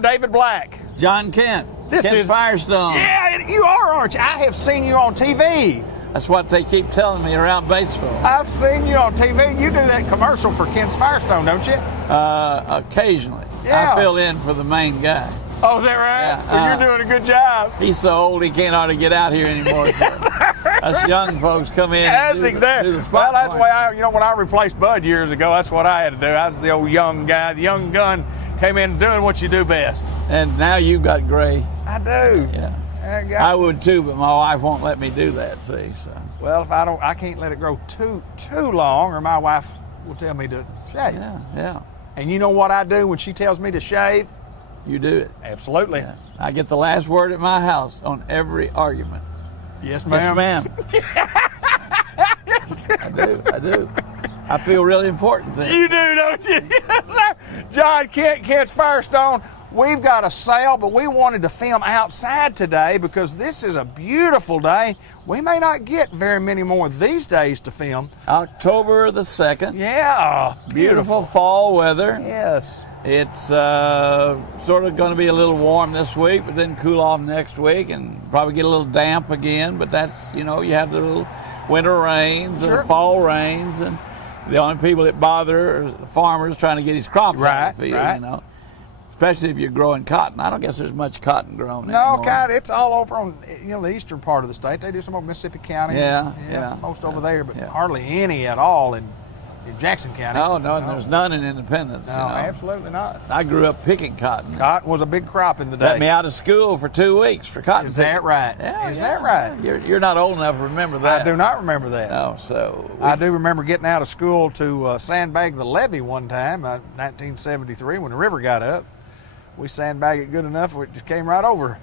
I'm David Black. John Kent. This Kent is Firestone. Yeah, you are, aren't you? I have seen you on TV. That's what they keep telling me around Batesville. I've seen you on TV. You do that commercial for Kent's Firestone, don't you? Occasionally. Yeah. I fill in for the main guy. Oh, is that right? Yeah, Well, you're doing a good job. He's so old he can't hardly get out here anymore. So us young folks come in and do the spot. Well, that's the way when I replaced Bud years ago, that's what I had to do. I was the old young guy. The young gun came in doing what you do best. And now you've got gray. I do. Yeah. I would too, but my wife won't let me do that, see. So. Well, if I can't let it grow too long, or my wife will tell me to shave. Yeah. And you know what I do when she tells me to shave? You do it. Absolutely. Yeah. I get the last word at my house on every argument. Yes, ma'am. Yes, ma'am. I do. I feel really important then. You do, don't you? Yes, sir. John Kent, Kent's Firestone. We've got a sale, but we wanted to film outside today because this is a beautiful day. We may not get very many more these days to film. October the 2nd. Yeah. Beautiful fall weather. Yes. It's sort of going to be a little warm this week, but then cool off next week and probably get a little damp again. But that's, you have the little winter rains or fall rains, and the only people that bother are the farmers trying to get his crops out of the field, especially if you're growing cotton. I don't guess there's much cotton grown anymore. No, cotton, it's all over on the eastern part of the state. They do some over Mississippi County. Yeah. Most over there, but hardly any at all in Jackson County. No, there's none in Independence. No, absolutely not. I grew up picking cotton. Cotton was a big crop in the day. Let me out of school for 2 weeks for cotton Is picking. that right? Yeah, Is that right? You're not old enough to remember that. I do not remember that. No, so... I do remember getting out of school to sandbag the levee one time, 1973, when the river got up. We sandbagged it good enough, it just came right over.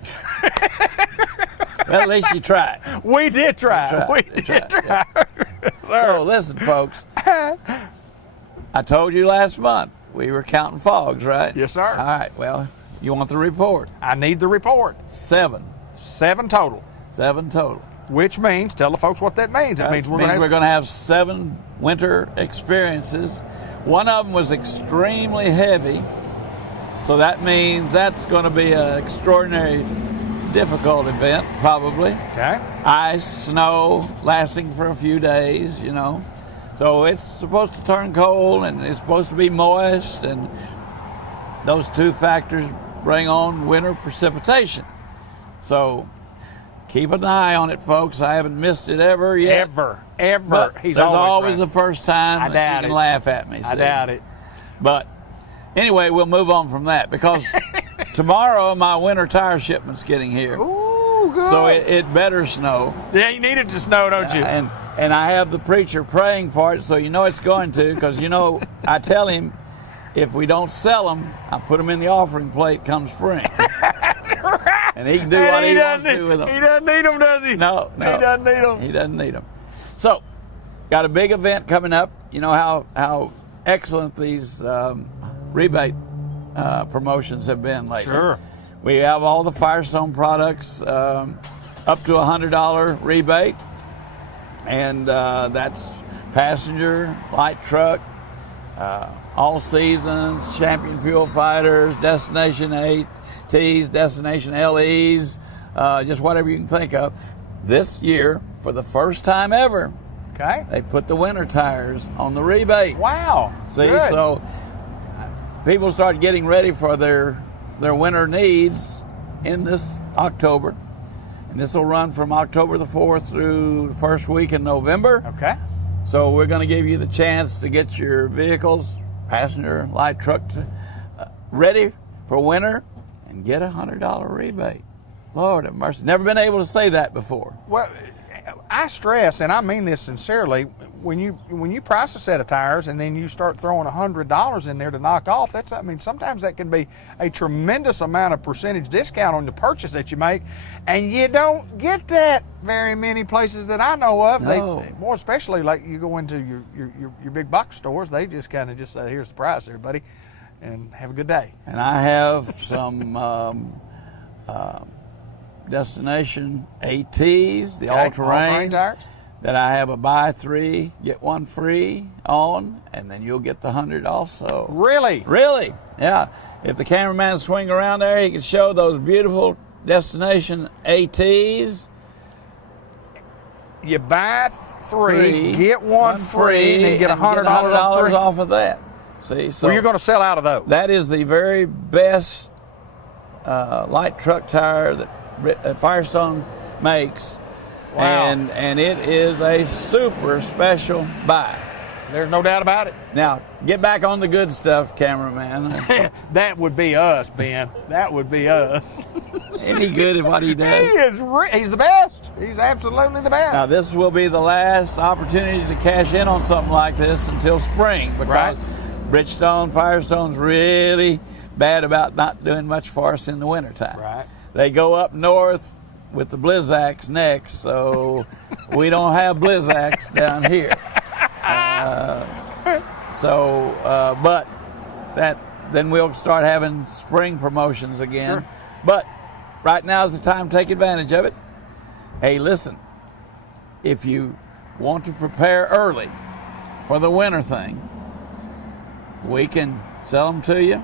Well, at least you tried. We did try. We did try. So listen, folks. I told you last month we were counting fogs, right? Yes, sir. All right. Well, you want the report? I need the report. 7. 7 total. 7 total. Which means, tell the folks what that means. It means we're going to have 7 winter experiences. One of them was extremely heavy, so that means that's going to be an extraordinary difficult event, probably. Okay. Ice, snow, lasting for a few days, So it's supposed to turn cold and it's supposed to be moist, and those 2 factors bring on winter precipitation. So keep an eye on it, folks. I haven't missed it ever yet. Ever. But there's always right. the first time that you can laugh at me. I doubt it. But anyway, we'll move on from that because tomorrow my winter tire shipment's getting here. Ooh, good. So it better snow. Yeah, you need it to snow, don't you? And I have the preacher praying for it, so it's going to, because I tell him if we don't sell them, I put them in the offering plate come spring. Right. And he can do what he wants to do with them. He doesn't need them, does he? No. He doesn't need them. He doesn't need them. So, got a big event coming up. You know how excellent these rebate promotions have been lately. Sure. We have all the Firestone products up to $100 rebate. And that's passenger, light truck, all seasons, Champion Fuel Fighters, Destination ATs, Destination LEs, just whatever you can think of. This year, for the first time ever, they put the winter tires on the rebate. Wow. See, good. So people start getting ready for their winter needs in this October. And this will run from October the 4th through the first week in November. Okay. So we're going to give you the chance to get your vehicles, passenger, light truck, ready for winter and get a $100 rebate. Lord have mercy. Never been able to say that before. Well, I stress, and I mean this sincerely, when you price a set of tires and then you start throwing $100 in there to knock off, sometimes that can be a tremendous amount of percentage discount on the purchase that you make, and you don't get that very many places that I know of. No. More especially like you go into your big box stores, they just kind of just say, here's the price, everybody, and have a good day. And I have some Destination ATs, the all-terrain tires. that I have a buy 3, get 1 free on, and then you'll get the 100 also. Really? Really? Yeah. If the cameraman swing around there, he can show those beautiful destination ATs. You buy 3, get 1 free, and then get $100 off of that. See, so well, you're going to sell out of those. that is the very best light truck tire that Firestone makes. Wow. And it is a super special buy. There's no doubt about it. Now, get back on the good stuff, cameraman. That would be us, Ben. That would be us. Ain't he good at what he does? He's the best. He's absolutely the best. Now, this will be the last opportunity to cash in on something like this until spring, because Right. Bridgestone, Firestone's really bad about not doing much for us in the wintertime. Right. They go up north with the Blizzax next, so we don't have Blizzax down here. But then we'll start having spring promotions again. Sure. But right now is the time to take advantage of it. Hey, listen, if you want to prepare early for the winter thing, we can sell them to you,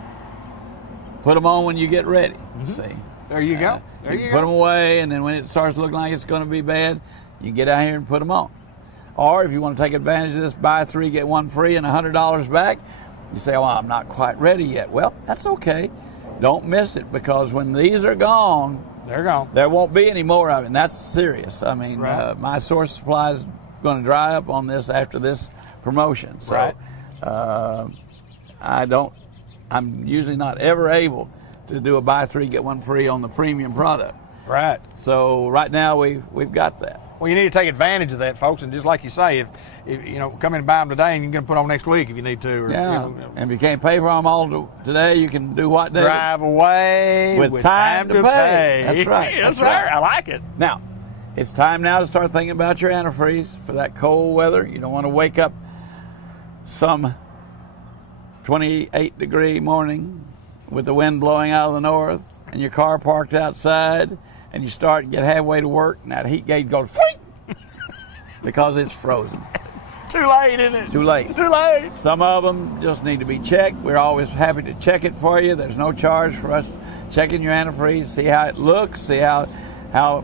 put them on when you get ready. See, There you go. There you you can put them go. away, and then when it starts looking like it's going to be bad, you can get out here and put them on. Or if you want to take advantage of this, buy 3, get 1 free, and $100 back, you say, well, I'm not quite ready yet. Well, that's okay. Don't miss it, because when these are gone, They're gone. there won't be any more of it, and that's serious. I mean, Right. my source supply is going to dry up on this after this promotion. So Right. I'm usually not ever able to do a buy 3, get 1 free on the premium product. Right. So right now we've got that. Well, you need to take advantage of that, folks, and just like you say, if you know, come in and buy them today, and you can put them on next week if you need to. Or, Yeah, you know, and if you can't pay for them all today, you can do what, David? drive away With time to pay. That's right. Yes, That's sir. right. I like it. Now, it's time now to start thinking about your antifreeze for that cold weather. You don't want to wake up some 28-degree morning with the wind blowing out of the north and your car parked outside, and you start and get halfway to work, and that heat gauge goes because it's frozen. Too late, isn't it? Too late. Too late. Some of them just need to be checked. We're always happy to check it for you. There's no charge for us checking your antifreeze, see how it looks, see how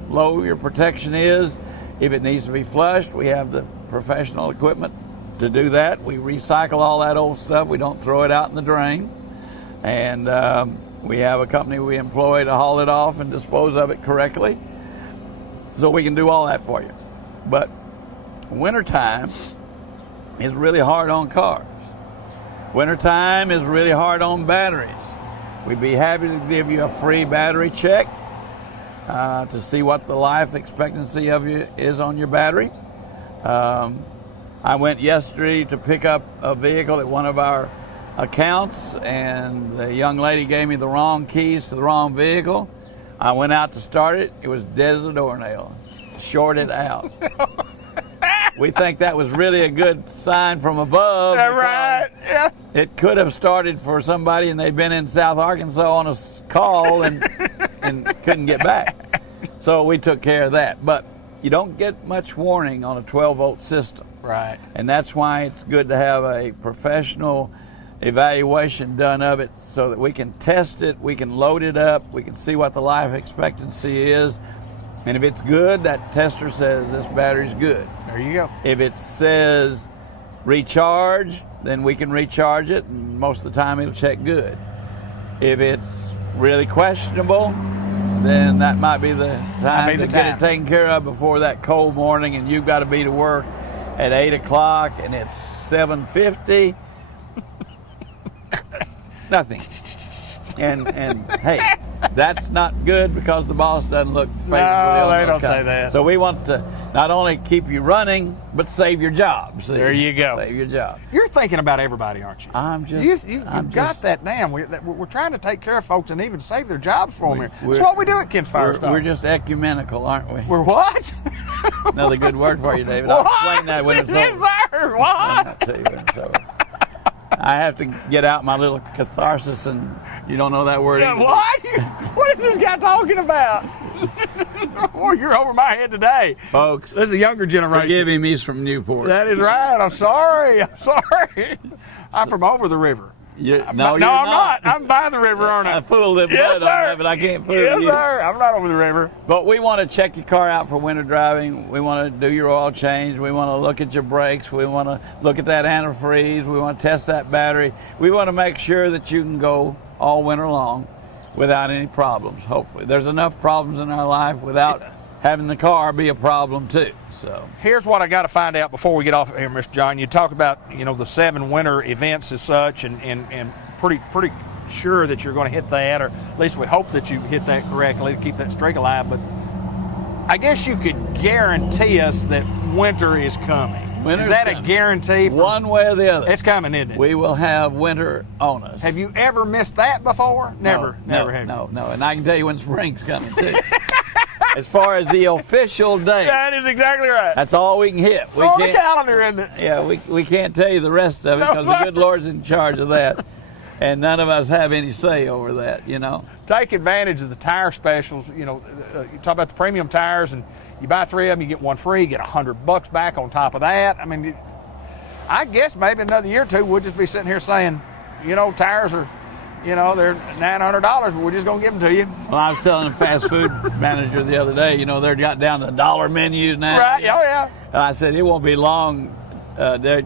low your protection is. If it needs to be flushed, we have the professional equipment to do that. We recycle all that old stuff. We don't throw it out in the drain. And we have a company we employ to haul it off and dispose of it correctly. So we can do all that for you. But wintertime is really hard on cars. Wintertime is really hard on batteries. We'd be happy to give you a free battery check to see what the life expectancy of you is on your battery. I went yesterday to pick up a vehicle at one of our accounts, and the young lady gave me the wrong keys to the wrong vehicle. I went out to start it. It was dead as a doornail, shorted out. We think that was really a good sign from above. All right. Yeah. It could have started for somebody and they'd been in South Arkansas on a call and couldn't get back. So we took care of that. But you don't get much warning on a 12-volt system. Right. And that's why it's good to have a professional evaluation done of it so that we can test it, we can load it up, we can see what the life expectancy is. And if it's good, that tester says this battery's good. There you go. If it says recharge, then we can recharge it, and most of the time it'll check good. If it's really questionable, then that might be the time to get it taken care of before that cold morning, and you've got to be to work at 8 o'clock, and it's 7:50. Nothing. And hey, that's not good because the boss doesn't look favorably on they those don't kinds. say that. So we want to not only keep you running, but save your job. See? There you go. Save your job. You're thinking about everybody, aren't you? I'm just. You've I'm got just, that down. We're trying to take care of folks and even save their jobs for them. That's we're- what we do at Ken's Firestone. We're just ecumenical, aren't we? We're what? Another good word for you, David. I'll explain that when it's Yes, over. sir. What? I'll tell you when it's over. I have to get out my little catharsis, and you don't know that word Yeah, either. what? What is this guy talking about? Well, you're over my head today. Folks, This is a younger generation. forgive him, he's from Newport. That is right. I'm sorry. I'm from over the river. No, I'm not. I'm by the river, aren't I? I fooled it, Yes, on sir. that, but I can't fool Yes, you. sir. I'm not over the river. But we want to check your car out for winter driving. We want to do your oil change. We want to look at your brakes. We want to look at that antifreeze. We want to test that battery. We want to make sure that you can go all winter long without any problems, hopefully. There's enough problems in our life without having the car be a problem too. So Here's what I got to find out before we get off of here, Mr. John. You talk about, the 7 winter events as such, and pretty sure that you're going to hit that, or at least we hope that you hit that correctly to keep that streak alive. But I guess you could guarantee us that winter is coming. Winter's is that coming. a guarantee? One way or the other. It's coming, isn't it? We will have winter on us. Have you ever missed that before? Never. Never have you. No. And I can tell you when spring's coming too. As far as the official date, That is exactly right. that's all we can hit. It's on the calendar, isn't it? Yeah, we can't tell you the rest of it No, because the good Lord's in charge of that. And none of us have any say over that, Take advantage of the tire specials. You talk about the premium tires, and you buy 3 of them, you get 1 free, you get $100 back on top of that. I mean, I guess maybe another year or two we'll just be sitting here saying, tires are, they're $900, but we're just going to give them to you. Well, I was telling the fast food manager the other day, they got down to the dollar menu now. Right, oh yeah. And I said, it won't be long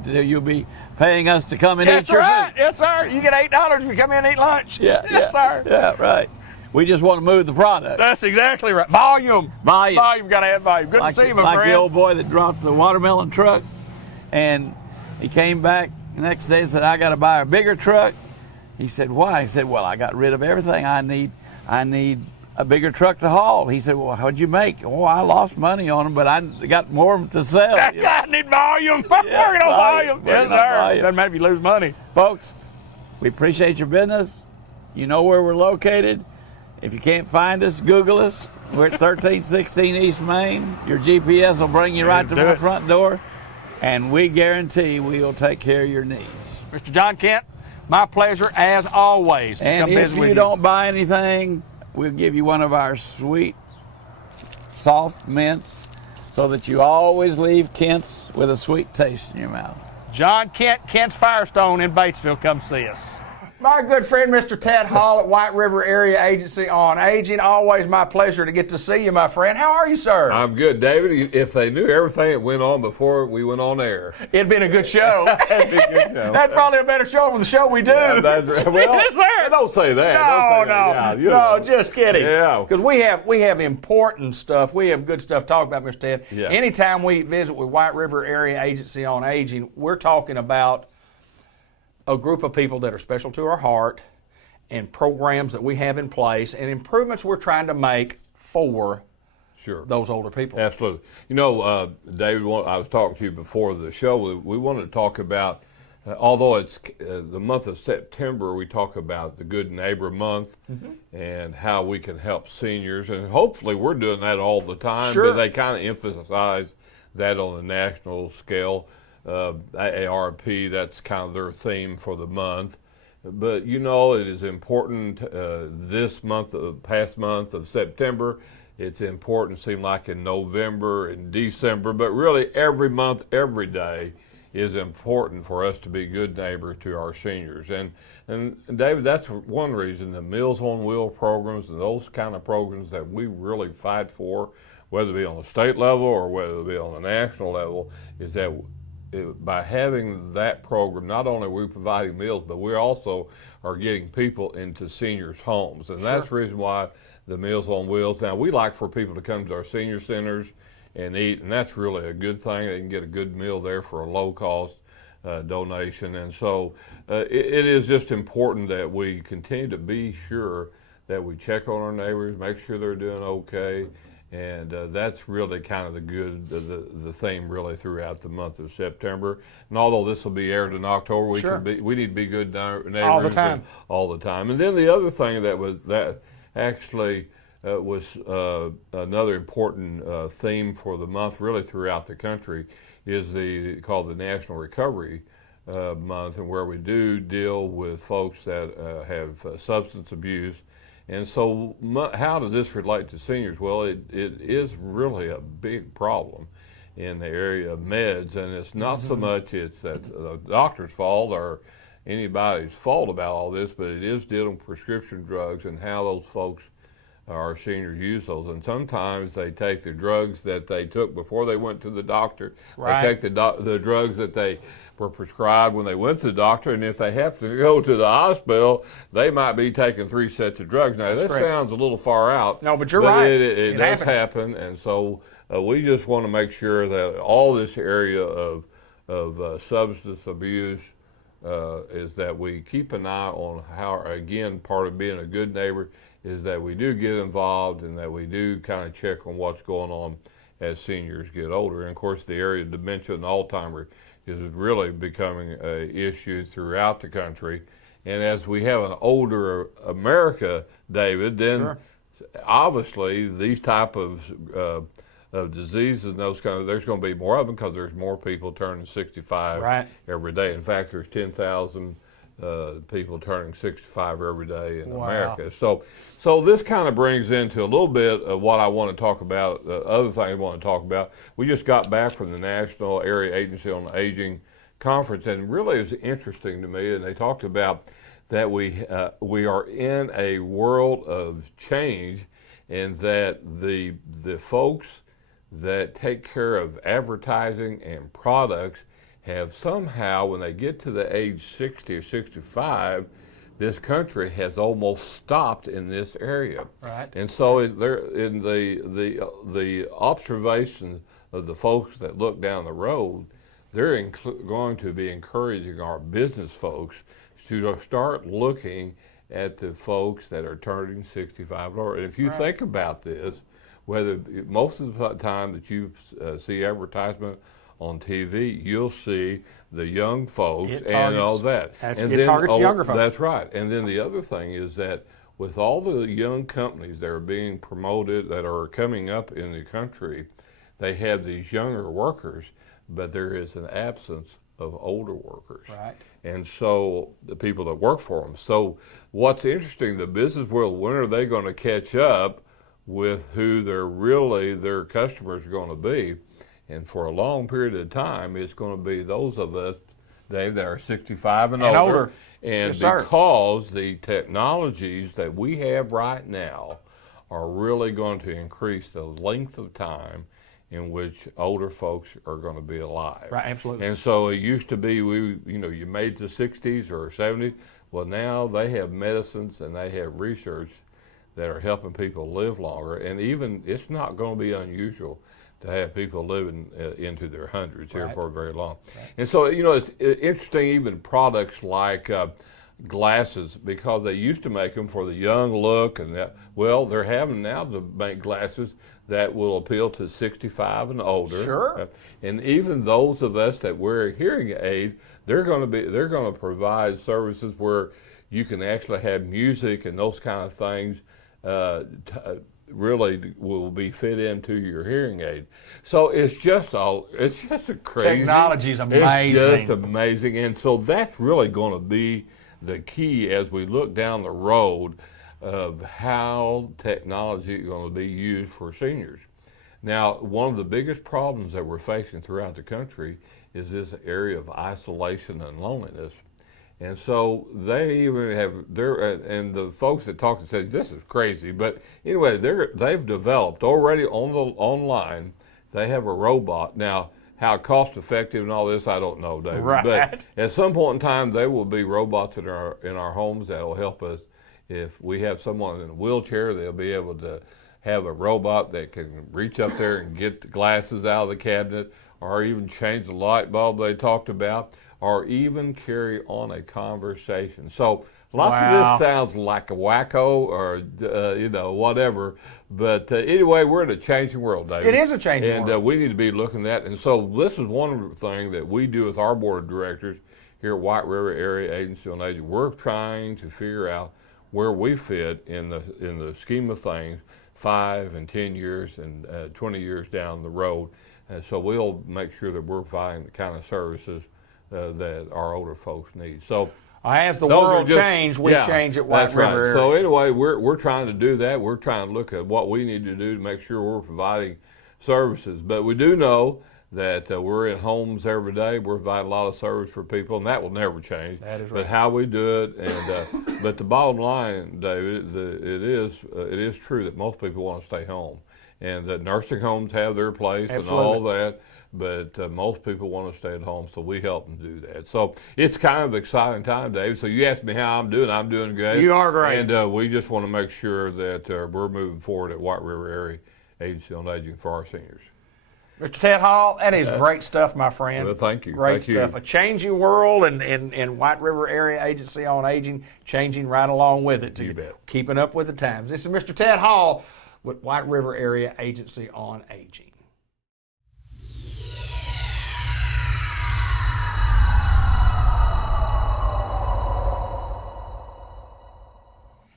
you'll be paying us to come and That's eat your right. food. Yes, sir. You get $8 if you come in and eat lunch. Yeah, yes, sir. Yeah, right. We just want to move the product. That's exactly right. Volume. Volume. Got to have volume. Good to see you, my like friend. the old boy that dropped the watermelon truck, and he came back the next day and said, I got to buy a bigger truck. He said, why? He said, well, I got rid of everything I need. I need a bigger truck to haul. He said, well, how'd you make? Oh, I lost money on them, but I got more to sell. I need volume. I'm Yeah, working on volume. Yes, working on sir. volume. Doesn't make you lose money. Folks, we appreciate your business. You know where we're located. If you can't find us, Google us. We're at 1316 East Main. Your GPS will bring you right to my front door, and we guarantee we will take care of your needs. Mr. John Kent, my pleasure as always to And come if visit with you don't buy anything, we'll give you one of our sweet, soft mints so that you always leave Kent's with a sweet taste in your mouth. John Kent, Kent's Firestone in Batesville. Come see us. My good friend, Mr. Ted Hall at White River Area Agency on Aging. Always my pleasure to get to see you, my friend. How are you, sir? I'm good, David. If they knew everything that went on before we went on air, It'd been a good show. it'd be a good show. That's probably a better show than the show we do. Yeah, well, Yes, sir. don't say that. No, Don't say that. Yeah, no, just kidding. Yeah. Because we have important stuff. We have good stuff to talk about, Mr. Ted. Yeah. Anytime we visit with White River Area Agency on Aging, we're talking about a group of people that are special to our heart, and programs that we have in place, and improvements we're trying to make for Sure. those older people. Absolutely. David, I was talking to you before the show. We wanted to talk about, although it's the month of September, we talk about the Good Neighbor Month and how we can help seniors. And hopefully we're doing that all the time, Sure. but they kind of emphasize that on a national scale. AARP, that's kind of their theme for the month. But it is important this month, the past month of September. It's important, seemed like in November and December, but really every month, every day is important for us to be good neighbors to our seniors. And David, that's one reason the Meals on Wheels programs and those kind of programs that we really fight for, whether it be on the state level or whether it be on the national level, is that by having that program, not only are we providing meals, but we also are getting people into seniors' homes. And that's the reason why the Meals on Wheels. Now, we like for people to come to our senior centers and eat, and that's really a good thing. They can get a good meal there for a low-cost donation. And so it is just important that we continue to be sure that we check on our neighbors, make sure they're doing okay. And that's really kind of the theme really throughout the month of September. And although this will be aired in October, we need to be good neighbors all the time. All the time. And then the other thing that actually was another important theme for the month, really throughout the country, is called the National Recovery Month, and where we do deal with folks that have substance abuse. And so how does this relate to seniors? Well, it is really a big problem in the area of meds, and it's not so much it's that the doctor's fault or anybody's fault about all this, but it is dealing with prescription drugs and how those folks, our seniors, use those. And sometimes they take the drugs that they took before they went to the doctor. Right. They take the drugs that they were prescribed when they went to the doctor, and if they have to go to the hospital, they might be taking 3 sets of drugs. Now, that sounds a little far out. No, but you're right. It does happen, and so we just want to make sure that all this area of substance abuse is that we keep an eye on how, again, part of being a good neighbor is that we do get involved and that we do kind of check on what's going on as seniors get older. And, of course, the area of dementia and Alzheimer's is really becoming an issue throughout the country. And as we have an older America, David, then obviously these type of diseases and those kind of, there's going to be more of them because there's more people turning 65 every day. In fact, there's 10,000 people turning 65 every day in America. So this kind of brings into a little bit of what I want to talk about, the other thing I want to talk about. We just got back from the National Area Agency on Aging Conference, and really it was interesting to me, and they talked about that we are in a world of change, and that the folks that take care of advertising and products have somehow, when they get to the age 60 or 65, this country has almost stopped in this area. Right. And so there, in the observation of the folks that look down the road, they're going to be encouraging our business folks to start looking at the folks that are turning 65 or. And if you think about this, whether most of the time that you see advertisement on TV, you'll see the young folks and all that. It targets younger folks. That's right. And then the other thing is that with all the young companies that are being promoted that are coming up in the country, they have these younger workers, but there is an absence of older workers. Right. And so the people that work for them. So what's interesting, the business world, when are they going to catch up with who their customers are going to be? And for a long period of time, it's going to be those of us, Dave, that are 65 and older. And because the technologies that we have right now are really going to increase the length of time in which older folks are going to be alive. Right, absolutely. And so it used to be, you made the 60s or 70s. Well, now they have medicines and they have research that are helping people live longer. And even, it's not going to be unusual to have people living into their hundreds here for very long. Right. And so, it's interesting, even products like glasses, because they used to make them for the young look, and that, well, they're having now to make glasses that will appeal to 65 and older. Sure. And even those of us that wear a hearing aid, they're going to provide services where you can actually have music and those kind of things really will be fit into your hearing aid. So it's just a crazy. Technology's amazing. It's just amazing. And so that's really going to be the key as we look down the road of how technology is going to be used for seniors. Now, one of the biggest problems that we're facing throughout the country is this area of isolation and loneliness. And so they even have and the folks that talk and say this is crazy, but anyway, they've developed already online. They have a robot now. How cost effective and all this, I don't know, David. Right. But at some point in time, there will be robots in our homes that will help us. If we have someone in a wheelchair, they'll be able to have a robot that can reach up there and get the glasses out of the cabinet, or even change the light bulb they talked about, or even carry on a conversation. So lots of this sounds like a wacko or, whatever. But anyway, we're in a changing world, David. It is a changing world. And we need to be looking at that. And so this is one thing that we do with our board of directors here at White River Area Agency on Aging. We're trying to figure out where we fit in the scheme of things 5 and 10 years and 20 years down the road. And so we'll make sure that we're providing the kind of services that our older folks need. So As the Those are world just- changed, we yeah, change at White that's River right. area. So anyway, we're trying to do that. We're trying to look at what we need to do to make sure we're providing services. But we do know that we're in homes every day. We're providing a lot of service for people, and that will never change. That is right. But how we do it, and but the bottom line, David, it is true that most people want to stay home, and that nursing homes have their place Absolutely. and all that. But most people want to stay at home, so we help them do that. So it's kind of an exciting time, Dave. So you asked me how I'm doing. I'm doing great. You are great. And we just want to make sure that we're moving forward at White River Area Agency on Aging for our seniors. Mr. Ted Hall, that is great stuff, my friend. Well, thank you. Great Thank stuff. you. A changing world and White River Area Agency on Aging changing right along with it. You bet. Keeping up with the times. This is Mr. Ted Hall with White River Area Agency on Aging.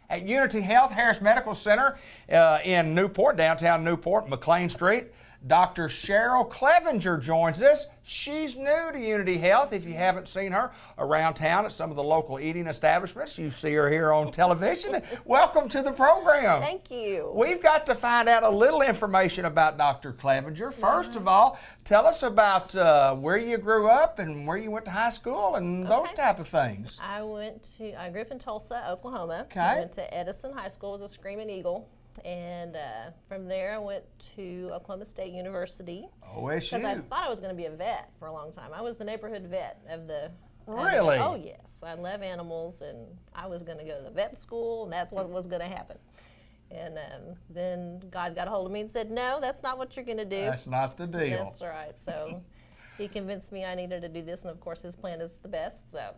At Unity Health Harris Medical Center in Newport, downtown Newport, McLean Street, Dr. Cheryl Clevenger joins us. She's new to Unity Health. If you haven't seen her around town at some of the local eating establishments, you see her here on television. Welcome to the program. Thank you. We've got to find out a little information about Dr. Clevenger. First of all, tell us about where you grew up and where you went to high school and those type of things. I grew up in Tulsa, Oklahoma. Okay. I went to Edison High School, was a Screaming Eagle. And from there, I went to Oklahoma State University. OSU. Because I thought I was going to be a vet for a long time. I was the neighborhood vet of the. Really? Oh, yes. I love animals, and I was going to go to the vet school, and that's what was going to happen. And then God got a hold of me and said, no, that's not what you're going to do. That's not the deal. That's right. So he convinced me I needed to do this, and of course his plan is the best. So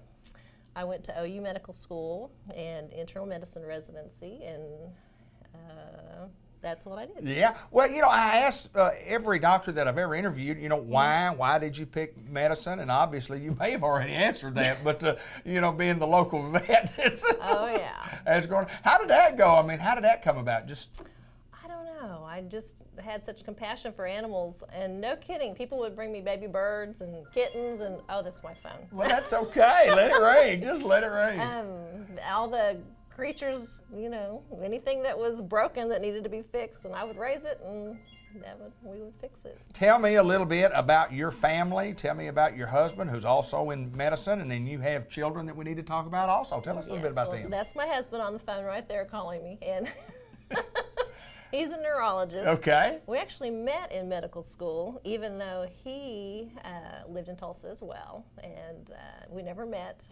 I went to OU Medical School and internal medicine residency, and that's what I did. Yeah. Well, I asked every doctor that I've ever interviewed, why did you pick medicine? And obviously you may have already answered that, but, being the local vet. Oh, yeah. How did that go? I mean, how did that come about? I don't know. I just had such compassion for animals, and no kidding, people would bring me baby birds and kittens, and that's my phone. Well, that's okay. Let it ring. Just let it ring. All the creatures, anything that was broken that needed to be fixed, and I would raise it, and we would fix it. Tell me a little bit about your family. Tell me about your husband, who's also in medicine, and then you have children that we need to talk about also. Tell us a little bit about them. That's my husband on the phone right there calling me, and he's a neurologist. Okay. We actually met in medical school, even though he lived in Tulsa as well, and we never met.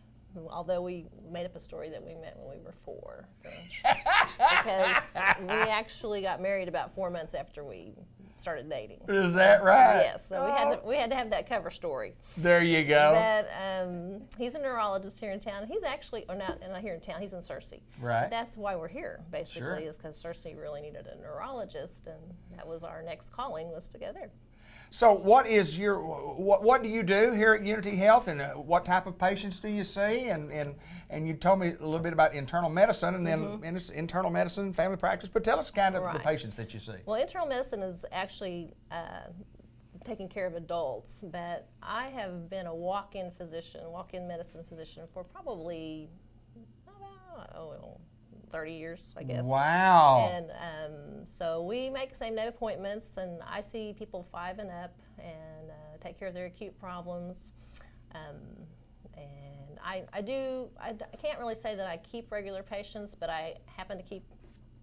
Although we made up a story that we met when we were 4. Because we actually got married about 4 months after we started dating. Is that right? Yes, so we had to have that cover story. There you go. But he's a neurologist here in town. He's actually, not here in town, he's in Searcy. Right. But that's why we're here, basically, Sure. is because Searcy really needed a neurologist, and that was our next calling, was to go there. So what do you do here at Unity Health, and what type of patients do you see? And you told me a little bit about internal medicine, and then and it's internal medicine, family practice, but tell us kind of the Right. patients that you see. Well, internal medicine is actually taking care of adults, but I have been a walk-in medicine physician for probably about 30 years, I guess. Wow. And so we make same-day appointments, and I see people 5 and up and take care of their acute problems. And I can't really say that I keep regular patients, but I happen to keep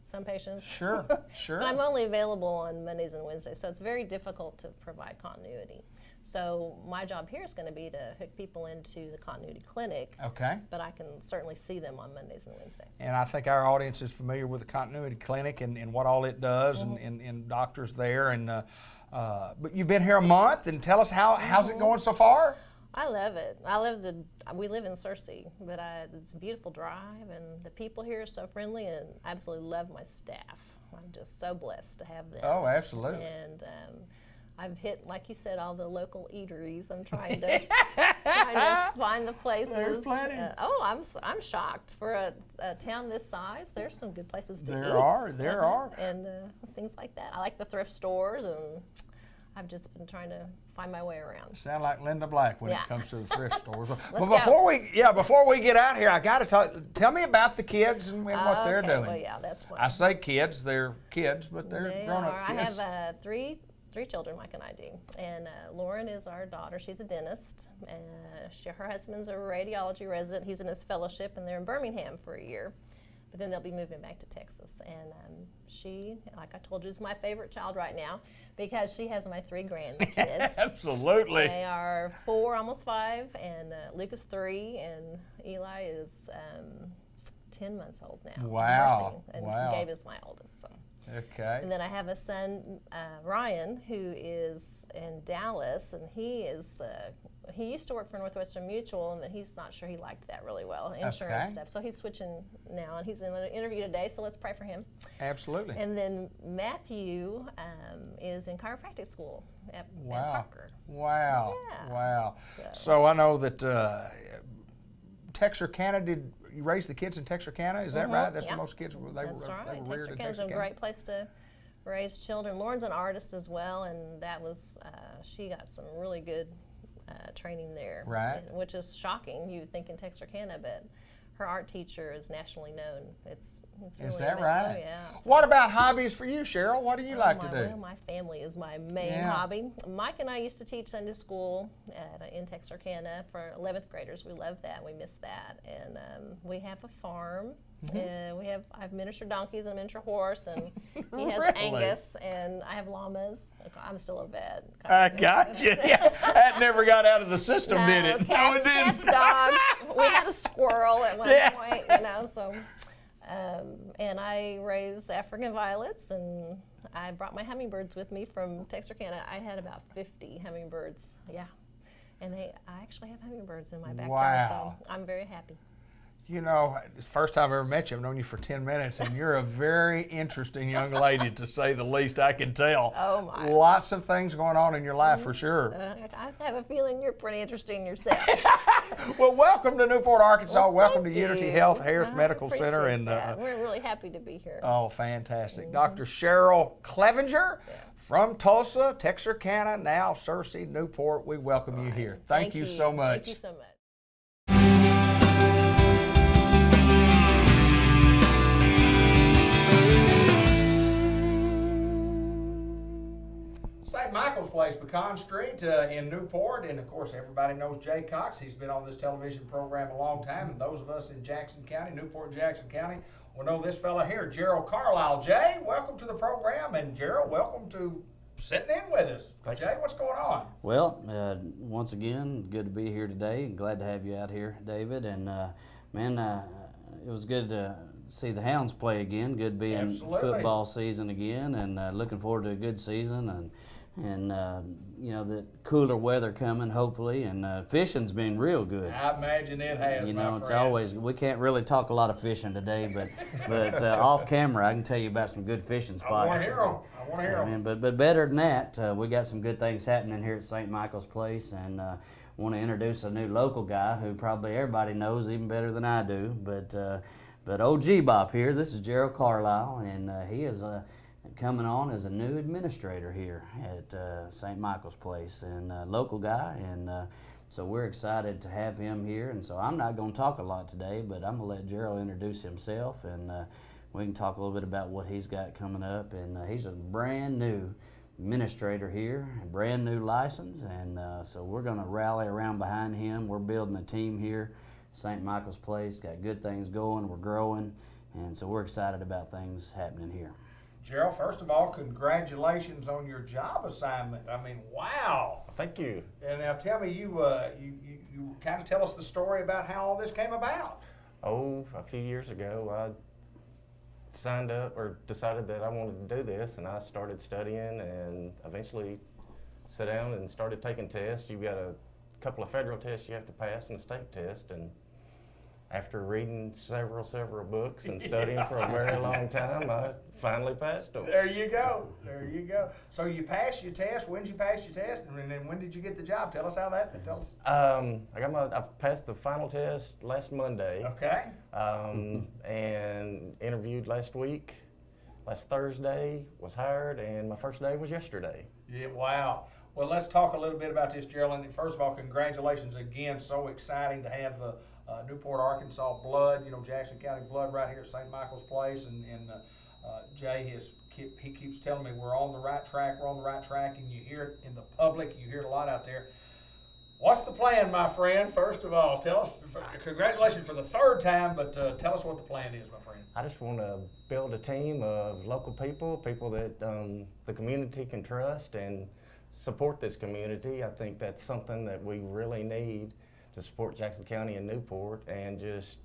some patients. Sure, sure. But I'm only available on Mondays and Wednesdays, so it's very difficult to provide continuity. So my job here is going to be to hook people into the continuity clinic. Okay. But I can certainly see them on Mondays and Wednesdays. And I think our audience is familiar with the continuity clinic and what all it does, and doctors there. And but you've been here a month, and tell us how's it going so far? I love it. We live in Searcy, but it's a beautiful drive, and the people here are so friendly, and I absolutely love my staff. I'm just so blessed to have them. Oh, absolutely. And I've hit, like you said, all the local eateries. I'm trying to find the places. There's plenty. I'm shocked for a town this size. There's some good places to eat. There are. And things like that. I like the thrift stores, and I've just been trying to find my way around. Sound like Linda Black when Yeah. it comes to the thrift stores. Well, go. before we get out here, I got to tell me about the kids and what they're doing. Well, yeah, that's fine. I say kids, they're kids, but they're They grown-up are. kids. I have three children, Mike and I do. And Lauren is our daughter. She's a dentist. Her husband's a radiology resident. He's in his fellowship, and they're in Birmingham for a year. But then they'll be moving back to Texas. And she, like I told you, is my favorite child right now because she has my 3 grandkids. Absolutely. They are 4, almost 5, and Luke is 3, and Eli is 10 months old now. Wow. And Wow. Gabe is my oldest. So. Okay. And then I have a son, Ryan, who is in Dallas, and he used to work for Northwestern Mutual, and he's not sure he liked that really well, insurance stuff. So he's switching now, and he's in an interview today, so let's pray for him. Absolutely. And then Matthew is in chiropractic school at Parker. Wow. Yeah. Wow. So I know that Texarkana, you raise the kids in Texarkana? Is that right? That's where most kids were. They That's were right. reared in Texarkana is a Texarkana. great place to raise children. Lauren's an artist as well, and that was she got some really good training there, Right. which is shocking. You would think in Texarkana, but her art teacher is nationally known. It's really Is that amazing. right? Oh, yeah. What about hobbies for you, Cheryl? What do you like to do? Well, my family is my main hobby. Mike and I used to teach Sunday school in Texarkana for 11th graders. We love that. We miss that. And we have a farm. I have miniature donkeys and a miniature horse, and he has Really? Angus, and I have llamas. I'm still a vet. I got you. Yeah, that never got out of the system, did it? No, it Cats, didn't. dogs. We had a squirrel at one point, so. And I raise African violets, and I brought my hummingbirds with me from Texarkana. I had about 50 hummingbirds, and I actually have hummingbirds in my backyard, Wow. so I'm very happy. You know, it's the first time I've ever met you. I've known you for 10 minutes, and you're a very interesting young lady, to say the least. I can tell. Oh, my. Lots of things going on in your life, for sure. I have a feeling you're pretty interesting yourself. Well, welcome to Newport, Arkansas. Well, welcome to thank Unity you. Health Harris I Medical Center. appreciate And that. We're really happy to be here. oh, fantastic. Dr. Cheryl Clevenger from Tulsa, Texarkana, now Searcy, Newport. We welcome you here. Thank you so much. Thank you so much. St. Michael's Place, Pecan Street in Newport, and of course everybody knows Jay Cox. He's been on this television program a long time, and those of us in Jackson County, Newport and Jackson County, will know this fella here, Gerald Carlisle. Jay, welcome to the program, and Gerald, welcome to sitting in with us. Jay, what's going on? Well, once again, good to be here today, and glad to have you out here, David. And it was good to see the Hounds play again. Good being Absolutely. football season again, and looking forward to a good season. And the cooler weather coming, hopefully, and fishing's been real good. I imagine it has, You my know, it's friend. always, we can't really talk a lot of fishing today, but off camera, I can tell you about some good fishing spots. I want to hear them. I want to hear them. Man, but better than that, we got some good things happening here at St. Michael's Place, and want to introduce a new local guy who probably everybody knows even better than I do. But OG Bop here, this is Gerald Carlisle, and he is coming on as a new administrator here at St. Michael's Place, and local guy, and so we're excited to have him here. And so I'm not going to talk a lot today, but I'm going to let Gerald introduce himself, and we can talk a little bit about what he's got coming up. And he's a brand new administrator here, a brand new license, and so we're going to rally around behind him. We're building a team here, St. Michael's Place, got good things going, we're growing, and so we're excited about things happening here. Gerald, first of all, congratulations on your job assignment. I mean, wow. Thank you. And now tell me, you kind of tell us the story about how all this came about. Oh, a few years ago, I signed up or decided that I wanted to do this, and I started studying and eventually sat down and started taking tests. You've got a couple of federal tests you have to pass and a state test, and after reading several books and studying for a very long time, I finally passed them. There you go. There you go. So you passed your test. When did you pass your test? And then when did you get the job? Tell us how that. Tell us. I passed the final test last Monday. Okay. And interviewed last week. Last Thursday, was hired, and my first day was yesterday. Yeah, wow. Well, let's talk a little bit about this, Gerald. And first of all, congratulations again. So exciting to have the Newport, Arkansas blood, Jackson County blood right here at St. Michael's Place. And Jay he keeps telling me we're on the right track, and you hear it in the public, you hear it a lot out there. What's the plan, my friend? First of all, tell us, congratulations for the third time, but tell us what the plan is, my friend. I just want to build a team of local people that the community can trust and support this community. I think that's something that we really need to support Jackson County and Newport, and just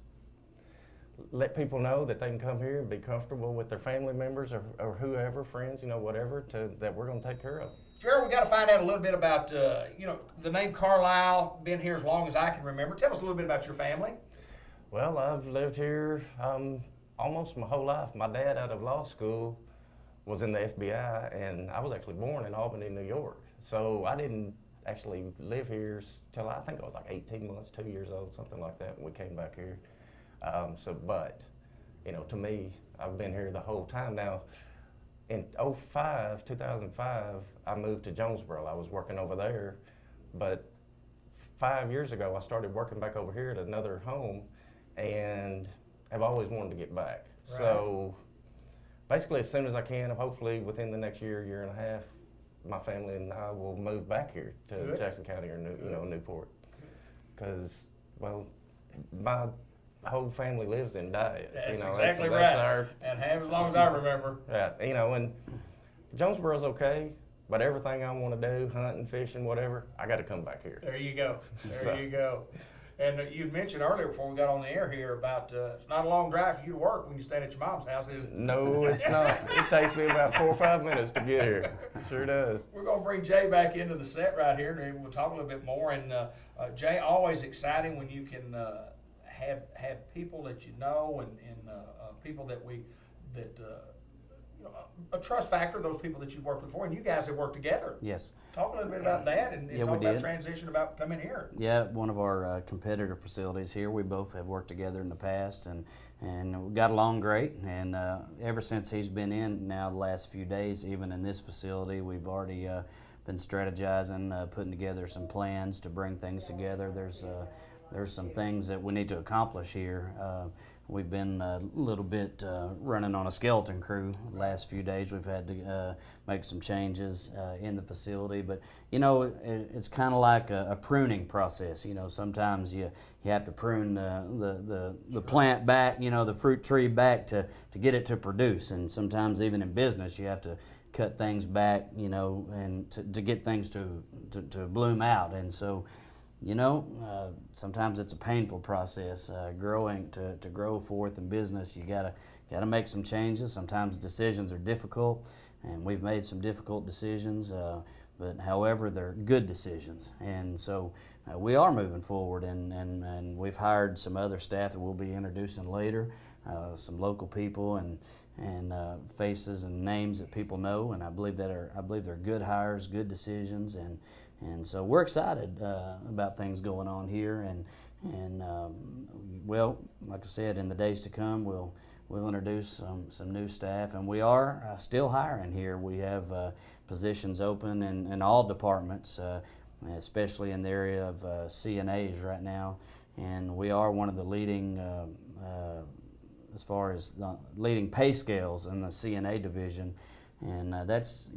let people know that they can come here and be comfortable with their family members or whoever, friends, whatever, that we're going to take care of. Gerald, we got to find out a little bit about, the name Carlisle, been here as long as I can remember. Tell us a little bit about your family. Well, I've lived here almost my whole life. My dad, out of law school, was in the FBI, and I was actually born in Albany, New York. So I didn't actually live here till I think I was like 18 months, 2 years old, something like that, when we came back here. But to me, I've been here the whole time. Now, in 2005, I moved to Jonesboro. I was working over there, but 5 years ago, I started working back over here at another home, and I've always wanted to get back. Right. So basically, as soon as I can, hopefully within the next year and a half, my family and I will move back here to Good. Jackson County or Newport, because my whole family lives in Dias. That's exactly right. And have as long as I remember. Yeah, and Jonesboro's okay, but everything I want to do, hunting, fishing, whatever, I got to come back here. There you go. You go. And you mentioned earlier before we got on the air here about it's not a long drive for you to work when you stay at your mom's house, is it? No, it's not. It takes me about 4 or 5 minutes to get here. Sure does. We're going to bring Jay back into the set right here, and we'll talk a little bit more. And Jay, always exciting when you can have people that you know and people that a trust factor, those people that you've worked with before, and you guys have worked together. Yes. Talk a little bit about that and talk about transition about coming here. Yeah, one of our competitor facilities here. We both have worked together in the past, and we got along great. And ever since he's been in now the last few days, even in this facility, we've already been strategizing, putting together some plans to bring things together. There's some things that we need to accomplish here. We've been a little bit running on a skeleton crew the last few days. We've had to make some changes in the facility, but it's kind of like a pruning process. Sometimes you have to prune the plant back, the fruit tree back to get it to produce, and sometimes even in business you have to cut things back, and to get things to bloom out, and so. Sometimes it's a painful process. Growing to grow forth in business, you gotta make some changes. Sometimes decisions are difficult, and we've made some difficult decisions. But however, they're good decisions, and so we are moving forward. And we've hired some other staff that we'll be introducing later, some local people and faces and names that people know. And I believe they're good hires, good decisions, and so we're excited about things going on here, and like I said, in the days to come, we'll introduce some new staff, and we are still hiring here. We have positions open in all departments, especially in the area of CNAs right now, and we are one of the leading, as far as the leading pay scales in the CNA division. And that's,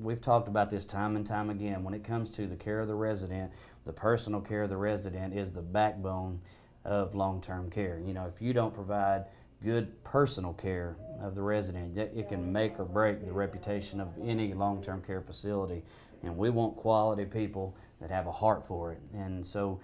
we've talked about this time and time again. When it comes to the care of the resident, the personal care of the resident is the backbone of long-term care. If you don't provide good personal care of the resident, it can make or break the reputation of any long-term care facility. And we want quality people that have a heart for it. And so,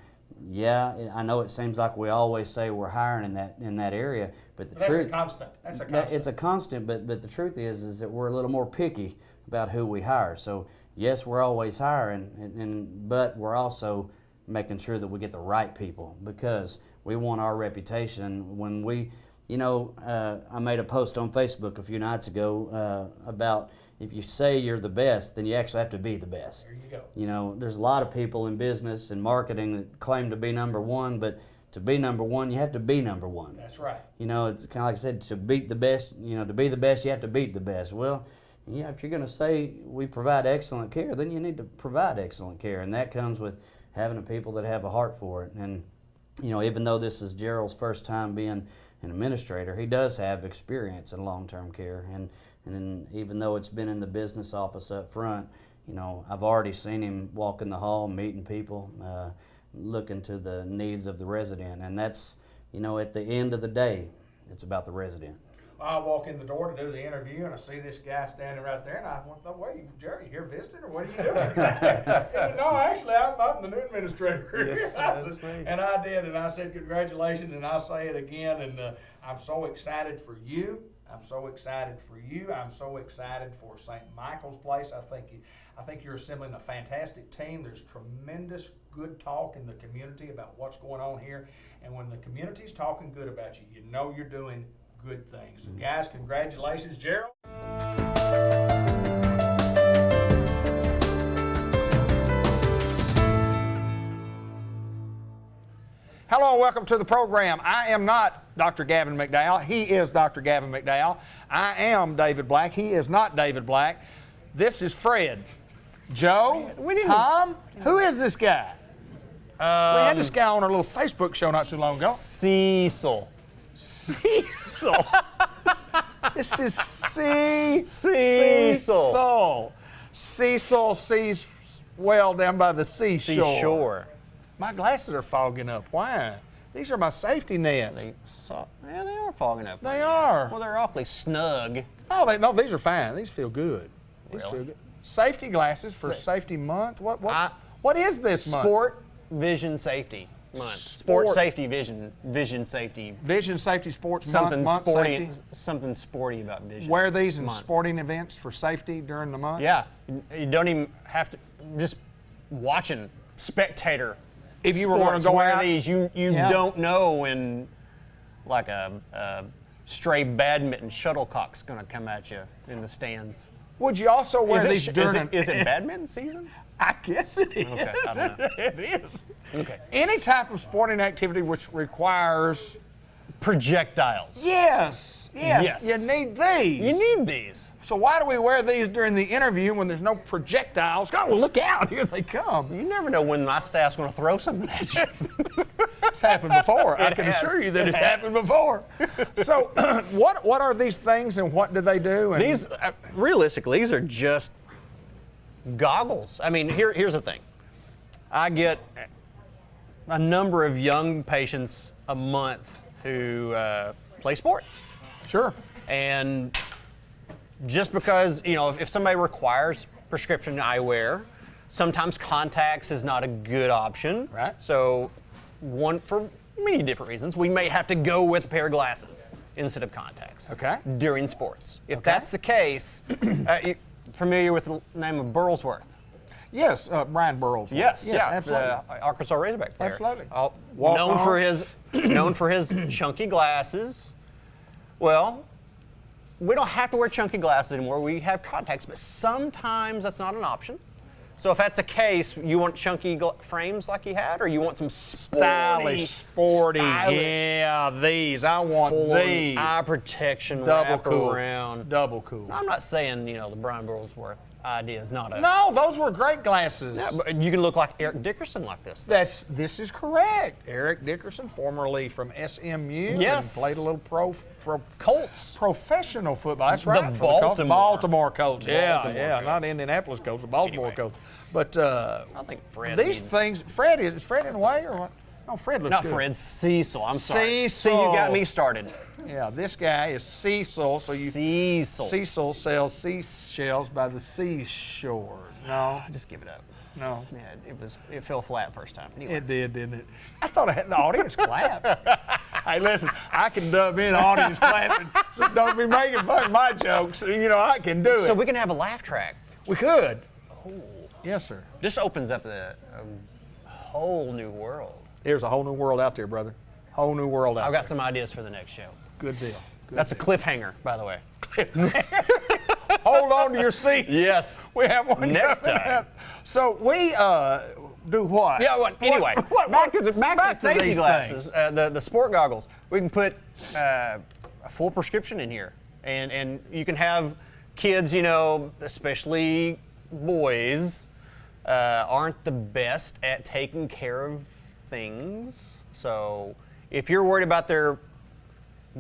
yeah, I know it seems like we always say we're hiring in that area, but the truth, that's a constant. That's a constant. It's a constant, but the truth is that we're a little more picky about who we hire. So yes, we're always hiring, but we're also making sure that we get the right people, because we want our reputation. When we, I made a post on Facebook a few nights ago about, if you say you're the best, then you actually have to be the best. There you go. There's a lot of people in business and marketing that claim to be number one, but to be number one, you have to be number one. That's right. It's kind of like I said, to beat the best, to be the best, you have to beat the best. Well, Yeah, if you're going to say we provide excellent care, then you need to provide excellent care, and that comes with having the people that have a heart for it. And even though this is Gerald's first time being an administrator, he does have experience in long-term care, and even though it's been in the business office up front, I've already seen him walk in the hall, meeting people, looking to the needs of the resident, and that's, at the end of the day, it's about the resident. I walk in the door to do the interview, and I see this guy standing right there, and I went, "Wait, Jerry, you here visiting, or what are you doing?" He said, "No, actually, I'm the new administrator." Yes, that's me. And I did, and I said, "Congratulations," and I'll say it again, and I'm so excited for you. I'm so excited for you. I'm so excited for St. Michael's Place. I think you're assembling a fantastic team. There's tremendous good talk in the community about what's going on here, and when the community's talking good about you, you know you're doing good things. So guys, congratulations, Gerald. Hello and welcome to the program. I am not Dr. Gavin McDowell. He is Dr. Gavin McDowell. I am David Black. He is not David Black. This is Fred. Joe? Tom? Who is this guy? We had this guy on our little Facebook show not too long ago. Cecil. Cecil. This is Cecil. Cecil sees well down by the seashore. Seashore. My glasses are fogging up. Why? These are my safety nets. Yeah, they are fogging up. They are. Well, they're awfully snug. No, these are fine. These feel good. These Really? feel good. Safety glasses for Safety Month. What is this month? Sport Vision Safety Month. Sport Safety Vision Safety. Vision Safety Sports Something Month. sporty. Safety. Something sporty about vision. Wear these in Month. sporting events for safety during the month. Yeah, you don't even have to. Just watching spectator. If you were going to go wear out, these, you Yeah. don't know when, like a stray badminton shuttlecock's going to come at you in the stands. would you also wear these during? Is it badminton season? I guess it is. Okay, I don't know. It is. Okay. Any type of sporting activity which requires. Projectiles. Yes. Yes. You need these. You need these. So why do we wear these during the interview when there's no projectiles? Oh, look out! Here they come. You never know when my staff's going to throw something at you. It's happened before. I It can has. assure you that It it's has. happened before. So, what are these things and what do they do? And These, realistically, these are just goggles. I mean, here's the thing. I get a number of young patients a month who play sports. Sure. And just because, if somebody requires prescription eyewear, sometimes contacts is not a good option. Right. So, for many different reasons, we may have to go with a pair of glasses instead of contacts. Okay. During sports. If Okay. that's the case, you familiar with the name of Burlsworth? Yes, Brian Burrows. Yes, yeah, absolutely. the Arkansas Razorback player. Absolutely. Known for his chunky glasses. Well, we don't have to wear chunky glasses anymore. We have contacts, but sometimes that's not an option. So if that's the case, you want chunky frames like he had, or you want some Stylish, sporty. Yeah, these. I want full these. eye protection Double wrap cool. around. Double cool. I'm not saying the Brian Burlsworth idea is not a. No, those were great glasses. Yeah, but you can look like Eric Dickerson like this. This is correct. Eric Dickerson, formerly from SMU, Yes. and played a little Colts. professional football. That's right. The for Colts. Baltimore Colts. Baltimore Yeah, Colts. not Indianapolis Colts, the Baltimore Anyway. Colts. But I think Fred. these needs- things, is Fred in the way or what? No, Fred looks Not good. Fred, Cecil. I'm sorry. Cecil. See, you got me started. Yeah, this guy is Cecil. So Cecil. Cecil sells seashells by the seashore. No, Just give it up. no. Yeah, it fell flat first time. Anyway. It did, didn't it? I thought I had the audience clap. Hey, listen, I can dub in audience clapping, so don't be making fun of my jokes. I can do it. So we can have a laugh track. We could. Yes, sir. This opens up a whole new world. There's a whole new world out there, brother. Whole new world out I've there. got some ideas for the next show. Good deal. Good That's a cliffhanger, by the way. Hold on to your seats. Yes. We have one Next coming time. up. So we do what? Yeah. Well, anyway, back to back to safety these glasses. The sport goggles. We can put a full prescription in here, and you can have kids, especially boys, aren't the best at taking care of things. So if you're worried about their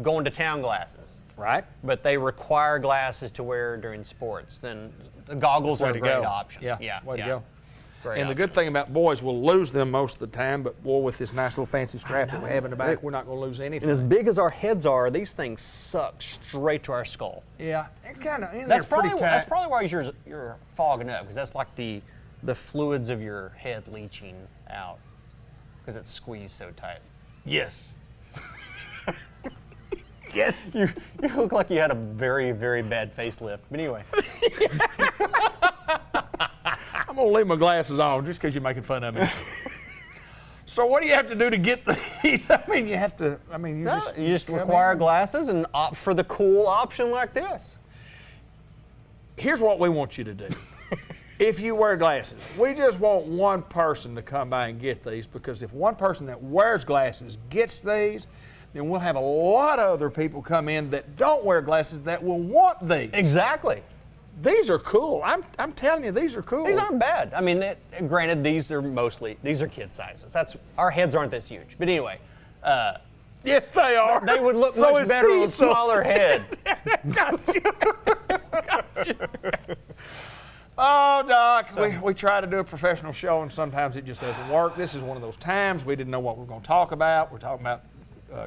going to town glasses, Right. but they require glasses to wear during sports, then the goggles are a great option. Yeah. Way to go. Great And the option. good thing about boys, we'll lose them most of the time, but boy, with this nice little fancy strap that we have in the back, we're not going to lose anything. And as big as our heads are, these things suck straight to our skull. Yeah, it kind of. That's probably why you're fogging up, because that's like the fluids of your head leaching out, because it's squeezed so tight. Yes. Yes. You look like you had a very, very bad facelift. But anyway. I'm going to leave my glasses on just because you're making fun of me. So what do you have to do to get these? You have to. You just require glasses and opt for the cool option like this. Here's what we want you to do. If you wear glasses, we just want one person to come by and get these, because if one person that wears glasses gets these, then we'll have a lot of other people come in that don't wear glasses that will want these. Exactly. These are cool. I'm telling you, these are cool. These aren't bad. Granted, these are kid sizes. Our heads aren't this huge. But anyway. Yes, they are. They would look much better on a smaller head. Got you. Oh, Doc, we try to do a professional show, and sometimes it just doesn't work. This is one of those times we didn't know what we were going to talk about. We're talking about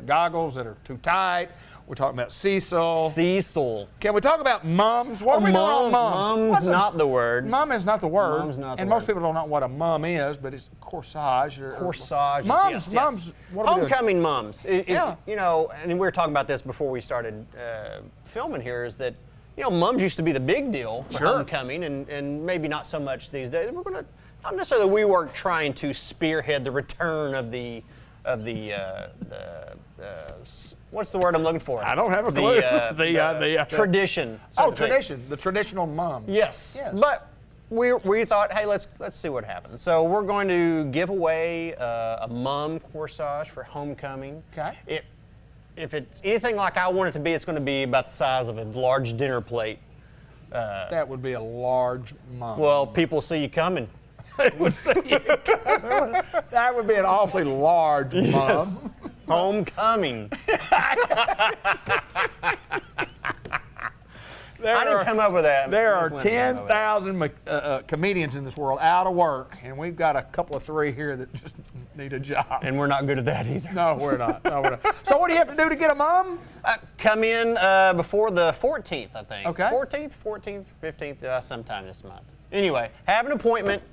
goggles that are too tight. We're talking about Cecil. Can we talk about mums? What are we doing on mums? Mum's not the word. Mum is not the word. Mum's not the and word. most people don't know what a mum is, but it's corsage. Corsage. Mums. Yes. Mums. What are we doing? Homecoming mums. Yeah. And we were talking about this before we started filming here, is that, mums used to be the big deal for homecoming, and maybe not so much these days. We're going to, not necessarily we were trying to spearhead the return of the what's the word I'm looking for? I don't have a clue. The tradition. Tradition. The traditional mum. Yes. But we thought, hey, let's see what happens. So we're going to give away a mum corsage for homecoming. Okay. If it's anything like I want it to be, it's going to be about the size of a large dinner plate. That would be a large mum. Well, people see you coming. That would be an awfully large mum. Homecoming. I didn't come up with that. There are 10,000 comedians in this world out of work, and we've got a couple of three here that just need a job. And we're not good at that either. No, we're not. So what do you have to do to get a mum? Come in before the 14th, I think. Okay. 14th, 15th, sometime this month. Anyway, have an appointment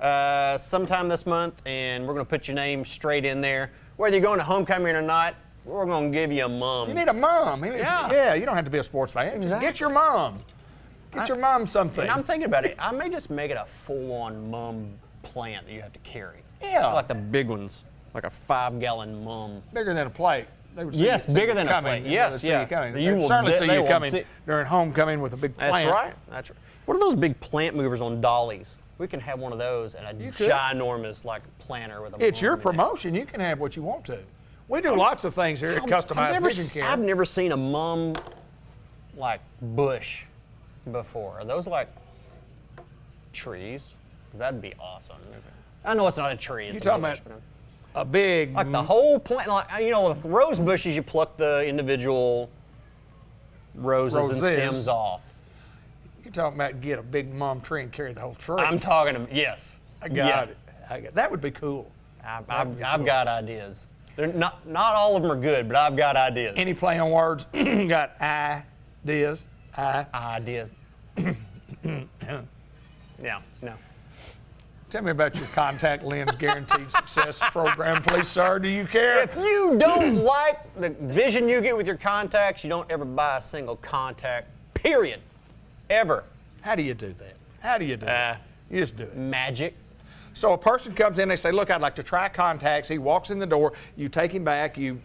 sometime this month, and we're going to put your name straight in there. Whether you're going to homecoming or not, we're going to give you a mum. You need a mum. Yeah. You don't have to be a sports fan. Exactly. Just get your mum. Get your mom something. And I'm thinking about it. I may just make it a full-on mum plant that you have to carry. Yeah. Like the big ones, like a 5-gallon mum. Bigger than a plate. They would see Yes, you bigger than a coming. plate. Yes, They yeah. see you coming. You They will certainly see they you will coming see- during homecoming with a big plant. That's right. What are those big plant movers on dollies? We can have one of those and a ginormous planter with a It's mum your in it. promotion. You can have what you want to. We do lots of things here at Customized Vision Care. I've never seen a mum bush before. Are those like trees? That'd be awesome. I know it's not a tree. It's You're a talking bush, about a big. like the whole plant. Like with rose bushes, you pluck the individual roses and stems off. You're talking about get a big mum tree and carry the whole tree. I'm talking. Yes, I got it. That would be cool. I've got ideas. They're not all of them are good, but I've got ideas. Any play on words? Got ideas. Ideas. Yeah, no. Tell me about your contact lens guaranteed success program, please, sir. Do you care? If you don't like the vision you get with your contacts, you don't ever buy a single contact, period. Ever. How do you do that? How do you do that? You just do it. Magic. So a person comes in, they say, look, I'd like to try contacts. He walks in the door. You take him back. We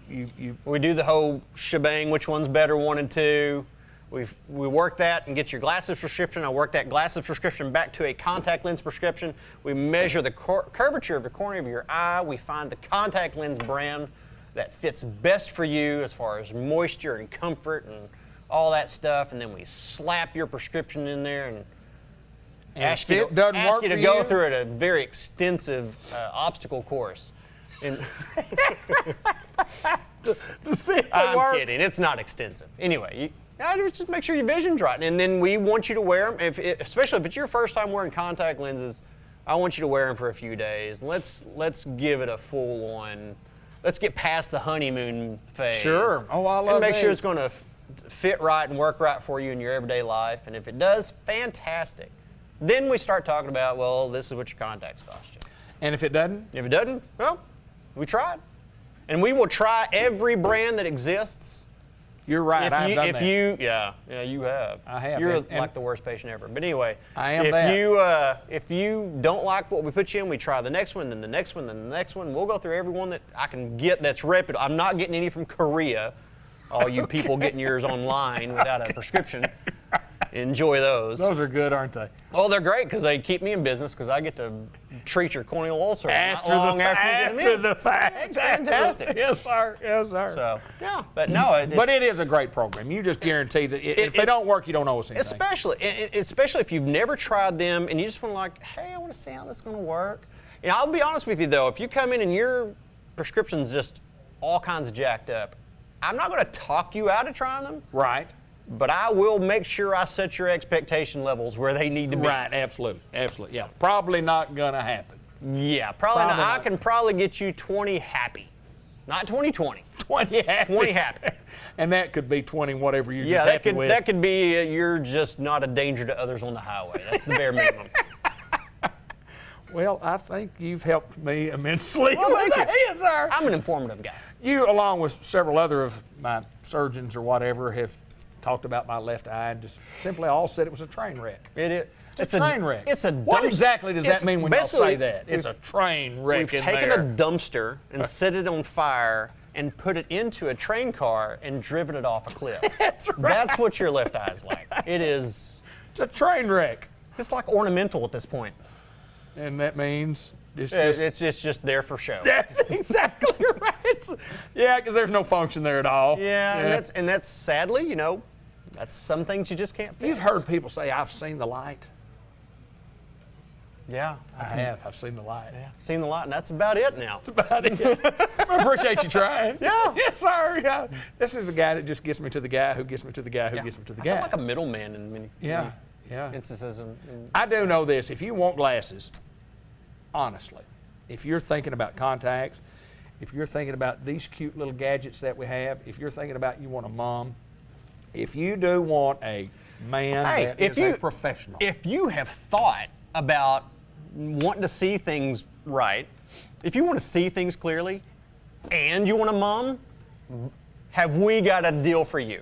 do the whole shebang, which one's better, 1 and 2. We work that and get your glasses prescription. I work that glasses prescription back to a contact lens prescription. We measure the curvature of the corner of your eye. We find the contact lens brand that fits best for you as far as moisture and comfort and all that stuff, and then we slap your prescription in there and ask if you, it doesn't work to for go you? through a very extensive obstacle course. And To see if they I'm work. kidding. It's not extensive. Anyway, just make sure your vision's right, and then we want you to wear them. Especially if it's your first time wearing contact lenses, I want you to wear them for a few days. Let's give it a full on. Let's get past the honeymoon phase. Sure. Oh, I love And make sure these. it's going to fit right and work right for you in your everyday life. And if it does, fantastic. Then we start talking about, well, this is what your contacts cost you. And if it doesn't? If it doesn't, well, we tried. And we will try every brand that exists. You're right. I've done that. Yeah, you have. I have, You're and- like the worst patient ever. But anyway, I am if that. if you don't like what we put you in, we try the next one, then the next one, then the next one. We'll go through every one that I can get that's reputable. I'm not getting any from Korea. All you people getting yours online without a prescription. Enjoy those. Those are good, aren't they? Well, they're great because they keep me in business because I get to treat your corneal ulcer not long after you get them after in. the fact. It's fantastic. Yes, sir. Yes, sir. So, yeah, but no. But it is a great program. You just guarantee that if they don't work, you don't owe us anything. Especially if you've never tried them and you just want to like, hey, I want to see how this is going to work. And I'll be honest with you though, if you come in and your prescription's just all kinds of jacked up, I'm not going to talk you out of trying them, Right. but I will make sure I set your expectation levels where they need to be. Right. Absolutely. Absolutely. Yeah. Probably not gonna happen. Yeah, probably not. Probably I not. can probably get you 20 happy, not 2020. 20 happy. 20 happy. And that could be 20 whatever you're Yeah, just happy with. that could be you're just not a danger to others on the highway. That's the bare minimum. Well, I think you've helped me immensely. Well, thank you. Yes, sir. I'm an informative guy. You, along with several other of my surgeons or whatever, have talked about my left eye and just simply all said it was a train wreck. It is. It's a train wreck. It's a What dumpster. exactly does that It's mean when you basically- say that? It's a train wreck We've in taken there. a dumpster and set it on fire and put it into a train car and driven it off a cliff. That's right. That's what your left eye is like. It is. It's a train wreck. It's like ornamental at this point. And that means it's just... It's just there for show. That's exactly right. Yeah, because there's no function there at all. Yeah, and that's sadly, that's some things you just can't fix. You've heard people say, I've seen the light. Yeah. I have. I've seen the light. Yeah. Seen the light, and that's about it now. About it. I appreciate you trying. Yeah. Yes, sir. Yeah. This is the guy that just gets me to the guy who gets me to the guy who gets me to the I guy. feel like a middleman in many Yeah. Yeah. instances. I do know this. If you want glasses, honestly, if you're thinking about contacts, if you're thinking about these cute little gadgets that we have, if you're thinking about you want a mom, if you do want a man that is a professional. If you have thought about wanting to see things right, if you want to see things clearly, and you want a mom, have we got a deal for you?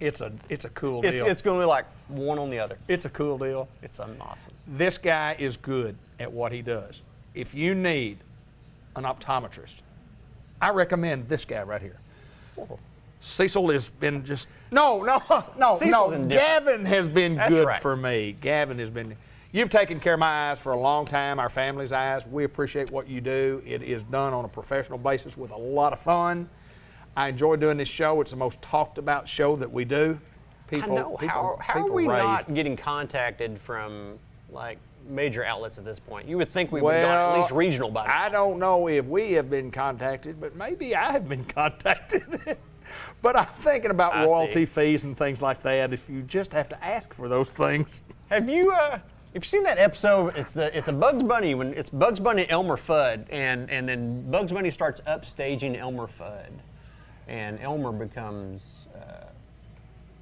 It's a cool deal. It's going to be like one on the other. It's a cool deal. It's awesome. This guy is good at what he does. If you need an optometrist, I recommend this guy right here. Cecil has been just no. Cecil's indifferent. Gavin has been That's good right. for me. Gavin has been. You've taken care of my eyes for a long time. Our family's eyes. We appreciate what you do. It is done on a professional basis with a lot of fun. I enjoy doing this show. It's the most talked about show that we do. I know. How are people we rave. not getting contacted from like major outlets at this point? You would think we would have gone at least regional by now. I don't know if we have been contacted, but maybe I have been contacted. But I'm thinking about I royalty see. fees and things like that. If you just have to ask for those things. Have you seen that episode? It's a Bugs Bunny when it's Bugs Bunny Elmer Fudd, and then Bugs Bunny starts upstaging Elmer Fudd, and Elmer becomes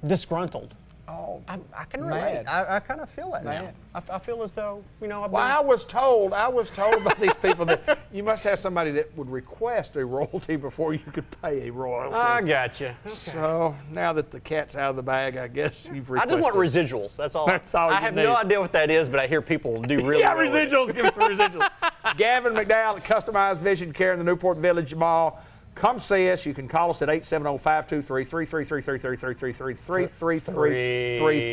disgruntled. Oh, I can relate. mad. I kind of feel that Mad. now. I feel as though I've well, been, I was told by these people that you must have somebody that would request a royalty before you could pay a royalty. I gotcha. Okay. So now that the cat's out of the bag, I guess you've I requested. just want residuals. That's all. That's all I you have need. no idea what that is, but I hear people do really Yeah, well with it. residuals. Give us the residuals. Gavin McDowell at Customized Vision Care in the Newport Village Mall. Come see us. You can call us at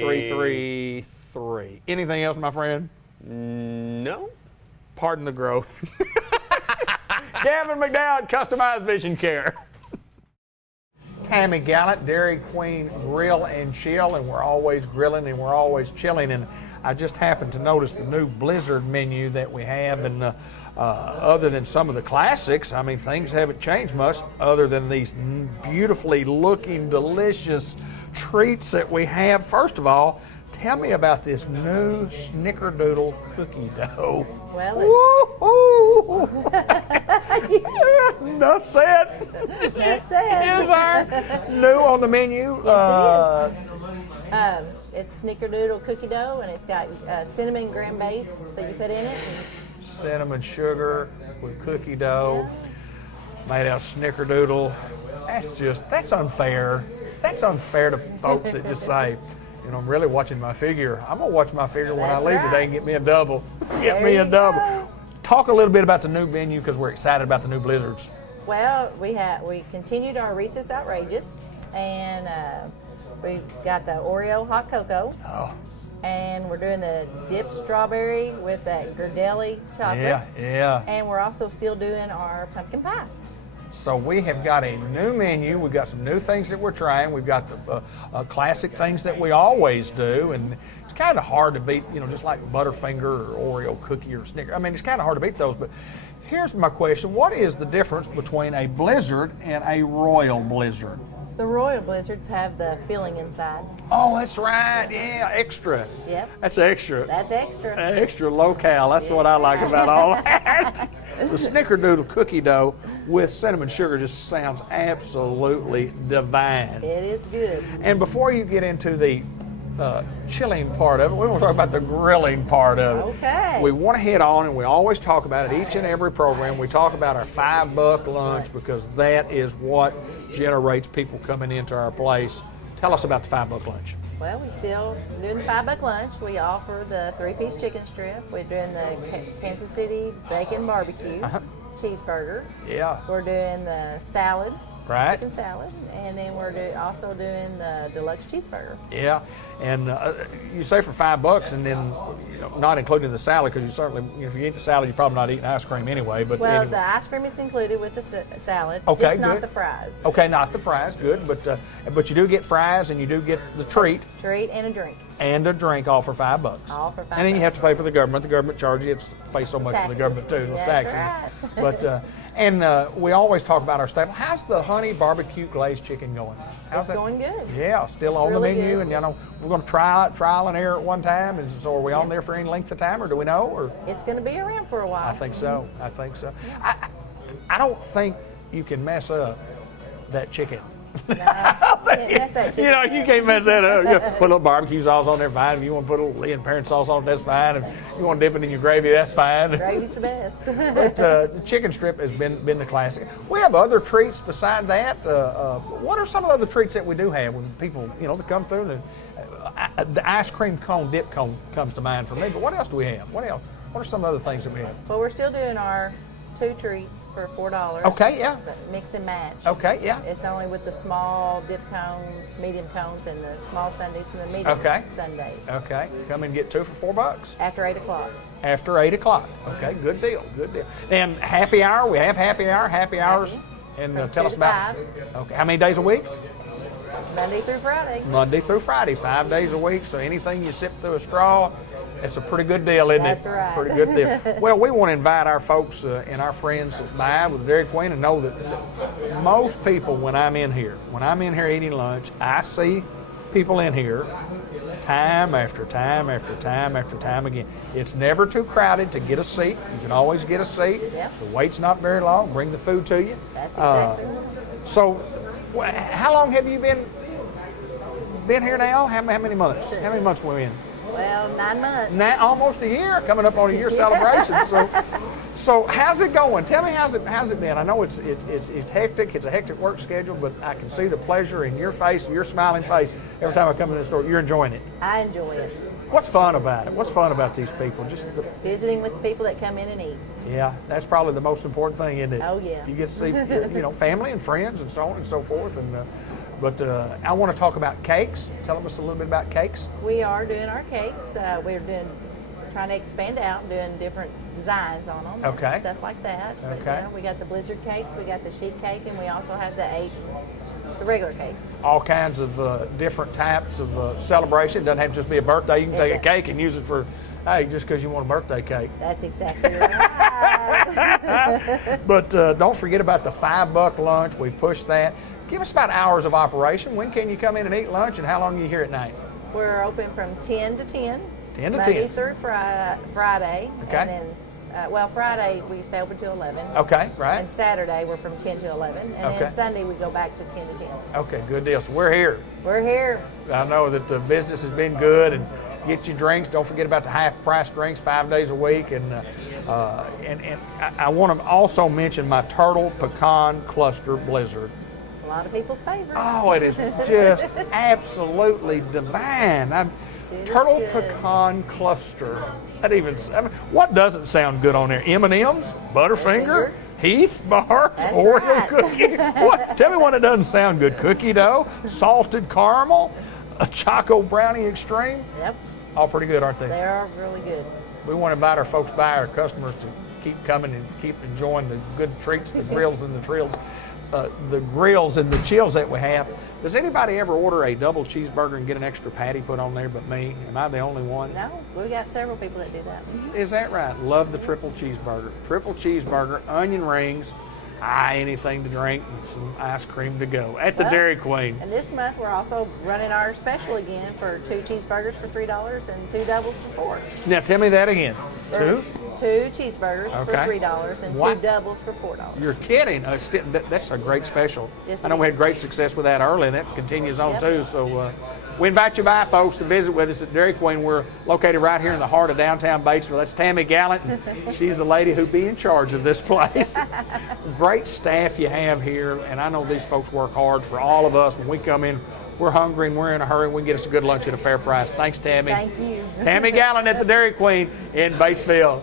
870-523-333333333333. Anything else, my friend? No. Pardon the growth. Gavin McDowell at Customized Vision Care. Tammy Gallant, Dairy Queen Grill and Chill, and we're always grilling and we're always chilling. And I just happened to notice the new Blizzard menu that we have, and other than some of the classics, I mean, things haven't changed much other than these beautifully looking, delicious treats that we have. First of all, tell me about this new Snickerdoodle cookie dough. Well, Enough said. Enough said. Here's our new on the menu. Yes, it's Snickerdoodle cookie dough, and it's got cinnamon graham base that you put in it. Cinnamon sugar with cookie dough made out of Snickerdoodle. That's unfair. That's unfair to folks that just say, you know, I'm really watching my figure. I'm gonna watch my figure when That's I leave right. today and get me a double. Get There me a you double. go. Talk a little bit about the new menu because we're excited about the new Blizzards. Well, we continued our Reese's Outrageous, and we got the Oreo hot cocoa. Oh. And we're doing the dipped strawberry with that Girardelli chocolate. Yeah. And we're also still doing our pumpkin pie. So we have got a new menu. We've got some new things that we're trying. We've got the classic things that we always do, and it's kind of hard to beat, you know, just like Butterfinger or Oreo cookie or Snicker. I mean, it's kind of hard to beat those. But here's my question: what is the difference between a Blizzard and a Royal Blizzard? The Royal Blizzards have the filling inside. Oh, that's right. Yeah, extra. Yep. That's extra. That's extra. Extra low-cal. That's what I like about all that. The Snickerdoodle cookie dough with cinnamon sugar just sounds absolutely divine. It is good. And before you get into the chilling part of it, we want to talk about the grilling part of it. Okay. We want to hit on, and we always talk about it each and every program. We talk about our $5 lunch because that is what generates people coming into our place. Tell us about the $5 lunch. Well, we still doing the $5 lunch. We offer the 3-piece chicken strip. We're doing the Kansas City bacon barbecue cheeseburger. Yeah. We're doing the salad, Right. chicken salad, and then we're also doing the deluxe cheeseburger. Yeah, and you say for $5, and then not including the salad, because you certainly, if you eat the salad, you're probably not eating ice cream anyway. But Well, anyway. the ice cream is included with the salad, Okay, just not good. the fries. Okay, not the fries, good, but you do get fries, and you do get the treat Treat and a drink. and a drink, all for $5. All for And then you have to pay for the government. The government charges you to pay so much for the Taxes. government too, those That's taxes. right. But and we always talk about our staple. How's the honey barbecue glazed chicken going? How's It's going good. Yeah, still It's on really the menu, good, and yes. we're going to trial and error at one time. And so, are we on there for any length of time, or do we know? Or It's going to be around for a while. I think so. I don't think you can mess up that chicken. That's that You know, you can't mess that up. You put a little barbecue sauce on there, fine. If you want to put a little Lee and Parent sauce on it, that's fine. If you want to dip it in your gravy, that's fine. Gravy's the best. But the chicken strip has been the classic. We have other treats beside that. What are some of the other treats that we do have when people, that come through? And, the ice cream cone, dip cone comes to mind for me. But what else do we have? What else? What are some other things that we have? Well, we're still doing our 2 treats for $4. Okay, yeah. But mix and match. Okay, yeah. It's only with the small dip cones, medium cones, and the small sundaes and the medium Okay. sundaes. Okay, come and get 2 for $4 After 8 o'clock. after 8 o'clock. Okay, good deal. And happy hour, we have happy hours. And From tell 2 us to about 5. Okay, how many days a week? Monday through Friday. Monday through Friday, 5 days a week. So anything you sip through a straw, it's a pretty good deal, isn't That's it? right. Pretty good deal. Well, we want to invite our folks and our friends that buy with Dairy Queen and know that most people, when I'm in here eating lunch, I see people in here time after time after time after time again. It's never too crowded to get a seat. You can always get a seat. Yep. The wait's not very long. Bring the food to you. That's exactly So, how long have you been here now? How many months? How many months we in? Well, 9 months. Now, almost a year, coming up on a year celebration. So how's it going? Tell me how's it been? I know it's hectic. It's a hectic work schedule, but I can see the pleasure in your face, your smiling face every time I come in the store. You're enjoying it. I enjoy it. What's fun about it? What's fun about these people? Visiting with the people that come in and eat. Yeah, that's probably the most important thing, isn't it? Oh, yeah. You get to see, family and friends and so on and so forth. But I want to talk about cakes. Tell us a little bit about cakes. We are doing our cakes. We're doing trying to expand out, doing different designs on them, Okay. and stuff like that. But, Okay. you know, we got the blizzard cakes, we got the sheet cake, and we also have the regular cakes. All kinds of different types of celebration. It doesn't have to just be a birthday. You can take a Yeah. cake and use it for, hey, just because you want a birthday cake. That's exactly right. But don't forget about the $5 lunch. We push that. Give us about hours of operation. When can you come in and eat lunch, and how long are you here at night? We're open from 10 to 10. 10 to Monday 10. through Friday. Okay. And then, Friday we stay open till 11. Okay, right. And Saturday we're from 10 to 11. And Okay. then Sunday we go back to 10 to 10. Okay, good deal. So we're here. We're here. I know that the business has been good, and get your drinks. Don't forget about the half-price drinks 5 days a week. And I want to also mention my turtle pecan cluster blizzard. A lot of people's favorite. Oh, it is just absolutely divine. Turtle good. pecan cluster. That even, I mean, what doesn't sound good on there? M&M's, Butterfinger, Heath Bar, That's Oreo right. cookie. What? Tell me when it doesn't sound good. Cookie dough, salted caramel, a Choco Brownie Extreme. Yep. All pretty good, aren't they? They are really good. We want to invite our folks by, our customers, to keep coming and keep enjoying the good treats, the grills and the trills, the grills and the chills that we have. Does anybody ever order a double cheeseburger and get an extra patty put on there but me? Am I the only one? No, we got several people that do that. Is that right? Love the triple cheeseburger. Triple cheeseburger, onion rings, anything to drink, and some ice cream to go at the Well, Dairy Queen. And this month we're also running our special again for 2 cheeseburgers for $3 and 2 doubles for $4. Now tell me that again. Two? 2 cheeseburgers for Okay. $3 and What? 2 doubles for $4. You're kidding. That's a great special. Yes, I know it we is. had great success with that early, and that continues on Yep. too. So we invite you by, folks, to visit with us at Dairy Queen. We're located right here in the heart of downtown Batesville. That's Tammy Gallant. And she's the lady who be in charge of this place. Great staff you have here, and I know these folks work hard for all of us. When we come in, we're hungry and we're in a hurry. We can get us a good lunch at a fair price. Thanks, Tammy. Thank you. Tammy Gallant at the Dairy Queen in Batesville.